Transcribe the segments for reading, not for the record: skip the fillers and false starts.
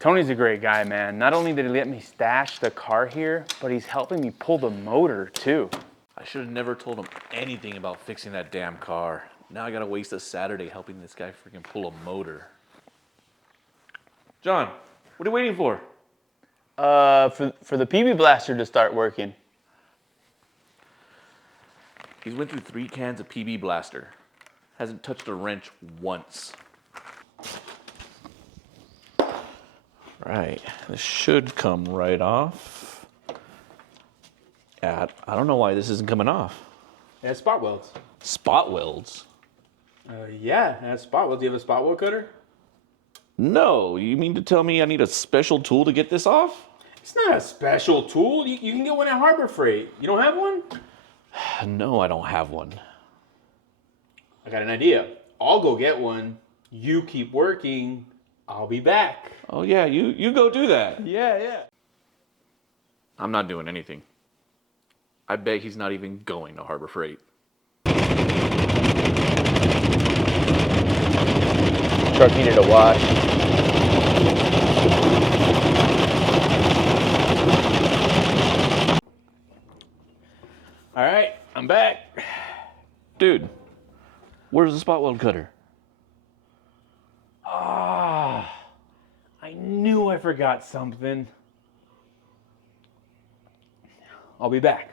Tony's a great guy, man. Not only did he let me stash the car here, but he's helping me pull the motor too. I should have never told him anything about fixing that damn car. Now I gotta waste a Saturday helping this guy freaking pull a motor. John, what are you waiting for? For the PB blaster to start working. He's went through 3 cans of PB blaster. Hasn't touched a wrench once. Right, this should come right off. I don't know why this isn't coming off. It has spot welds. Spot welds? Yeah, it has spot welds. Do you have a spot weld cutter? No, you mean to tell me I need a special tool to get this off? It's not a special tool. You can get one at Harbor Freight. You don't have one? No, I don't have one. I got an idea. I'll go get one. You keep working. I'll be back. Oh yeah, you go do that. Yeah. I'm not doing anything. I bet he's not even going to Harbor Freight. Truck needed a wash. All right, I'm back. Dude, where's the spot weld cutter? I knew I forgot something. I'll be back.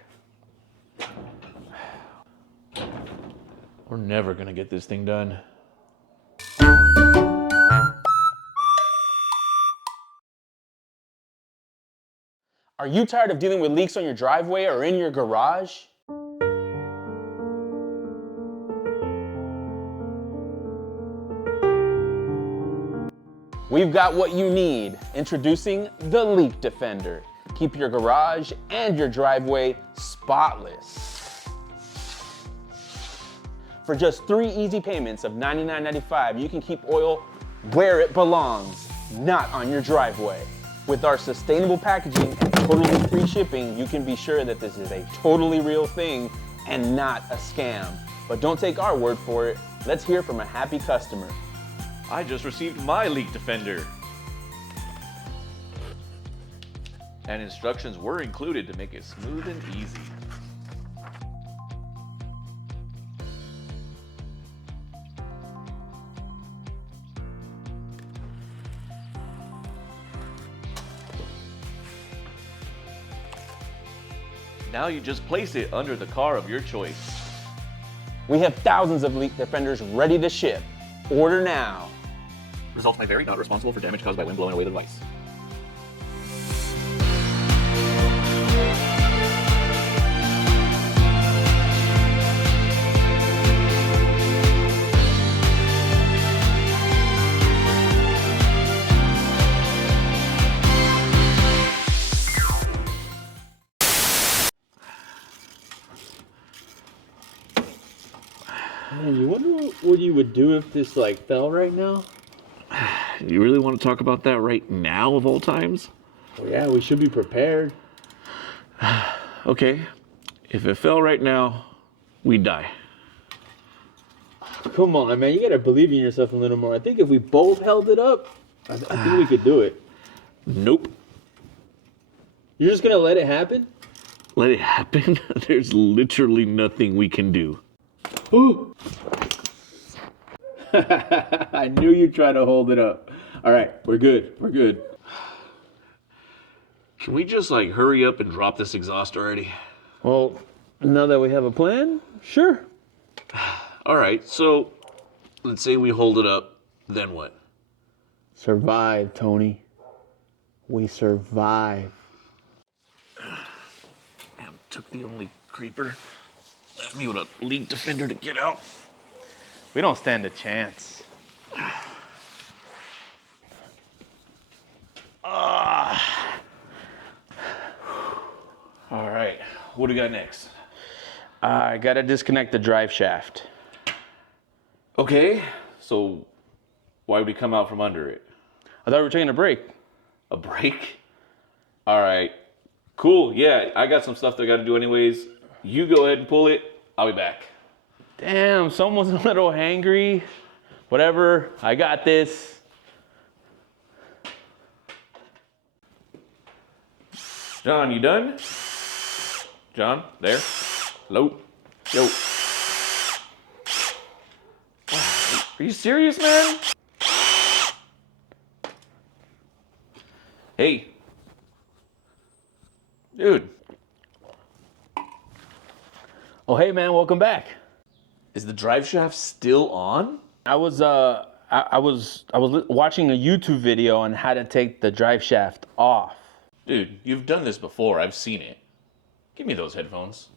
We're never gonna get this thing done. Are you tired of dealing with leaks on your driveway or in your garage? We've got what you need. Introducing the Leak Defender. Keep your garage and your driveway spotless. For just 3 easy payments of $99.95, you can keep oil where it belongs, not on your driveway. With our sustainable packaging and totally free shipping, you can be sure that this is a totally real thing and not a scam. But don't take our word for it. Let's hear from a happy customer. I just received my leak defender. And instructions were included to make it smooth and easy. Now you just place it under the car of your choice. We have thousands of leak defenders ready to ship. Order now. Results may vary, not responsible for damage caused by wind blowing away the device. Man, you wonder what you would do if this fell right now? You really want to talk about that right now of all times? Well, yeah, we should be prepared. Okay, if it fell right now, we'd die. Come on, man, you gotta believe in yourself a little more. I think if we both held it up, I think we could do it. Nope. You're just gonna let it happen? Let it happen? There's literally nothing we can do. Ooh. I knew you'd try to hold it up. All right, we're good. We're good. Can we just hurry up and drop this exhaust already? Well, now that we have a plan, sure. All right, so let's say we hold it up, then what? Survive, Tony. We survive. Damn, took the only creeper. Left me with a leak defender to get out. We don't stand a chance. All right, what do we got next? I gotta disconnect the drive shaft. Okay, so why would we come out from under it? I thought we were taking a break. A break? All right, cool. Yeah, I got some stuff that I got to do anyways. You go ahead and pull it. I'll be back. Damn, someone's a little hangry. Whatever, I got this. John, you done? John, there? Hello? Yo. Are you serious, man? Hey. Dude. Oh, hey man, welcome back. Is the drive shaft still on? I was watching a YouTube video on how to take the drive shaft off. Dude, you've done this before. I've seen it. Give me those headphones.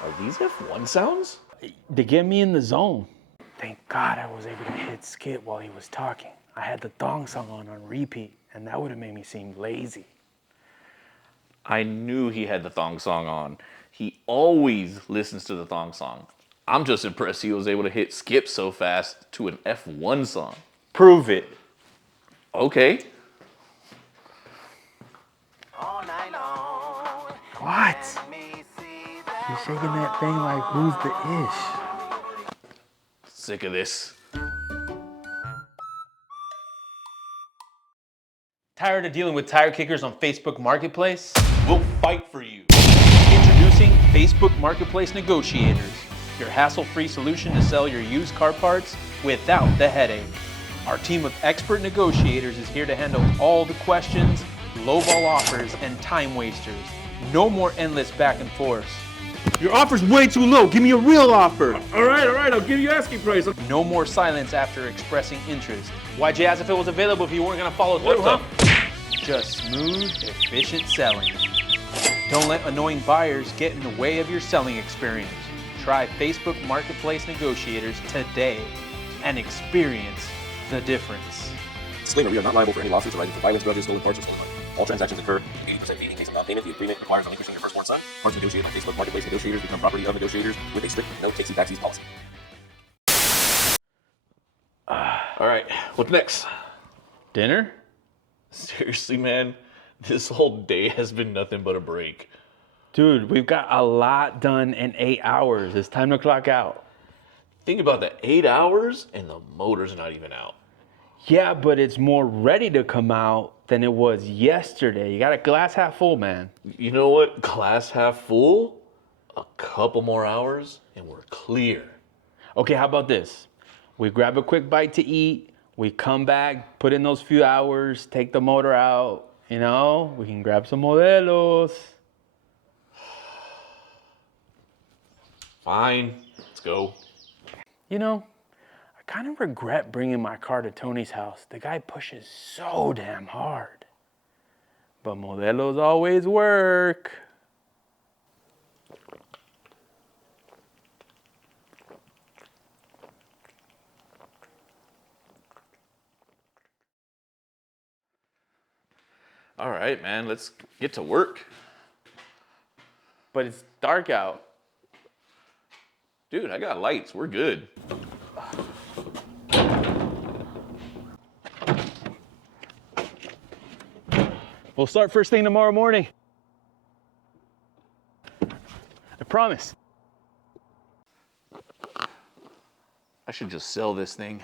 Are these F1 sounds? To get me in the zone. Thank God I was able to hit skip while he was talking. I had the thong song on repeat, and that would have made me seem lazy. I knew he had the thong song on. He always listens to the thong song. I'm just impressed he was able to hit skip so fast to an F1 song. Prove it. Okay. What? You're shaking that thing like who's the ish? Sick of this. Tired of dealing with tire kickers on Facebook Marketplace? We'll fight for you. Introducing Facebook Marketplace Negotiators, your hassle-free solution to sell your used car parts without the headache. Our team of expert negotiators is here to handle all the questions, lowball offers, and time wasters. No more endless back and forth. Your offer's way too low. Give me a real offer. All right, I'll give you asking price. No more silence after expressing interest. Why'd you ask if it was available if you weren't gonna follow through, What huh? Just smooth, efficient selling. Don't let annoying buyers get in the way of your selling experience. Try Facebook Marketplace Negotiators today and experience the difference. Disclaimer, we are not liable for any lawsuits arising from violence, grudges, stolen parts, or stolen money. All transactions incur 80% fee in case of non-payment. The agreement requires relinquishing your firstborn son. Parts negotiated on Facebook Marketplace Negotiators become property of negotiators with a strict no takesies-backsies policy. All right, what's next? Dinner? Seriously, man, this whole day has been nothing but a break. Dude, we've got a lot done in 8 hours. It's time to clock out. Think about that, 8 hours and the motor's not even out. Yeah, but it's more ready to come out than it was yesterday. You got a glass half full, man. You know what? Glass half full, a couple more hours, and we're clear. Okay, how about this? We grab a quick bite to eat, we come back, put in those few hours, take the motor out, you know? We can grab some modelos. Fine, let's go. You know, I kind of regret bringing my car to Tony's house. The guy pushes so damn hard. But modelos always work. All right, man, let's get to work. But it's dark out. Dude, I got lights, we're good. We'll start first thing tomorrow morning. I promise. I should just sell this thing.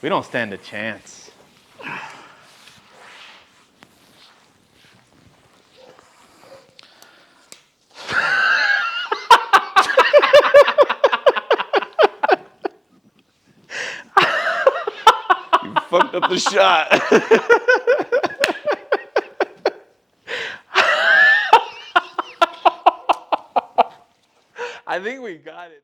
We don't stand a chance. You fucked up the shot. I think we got it.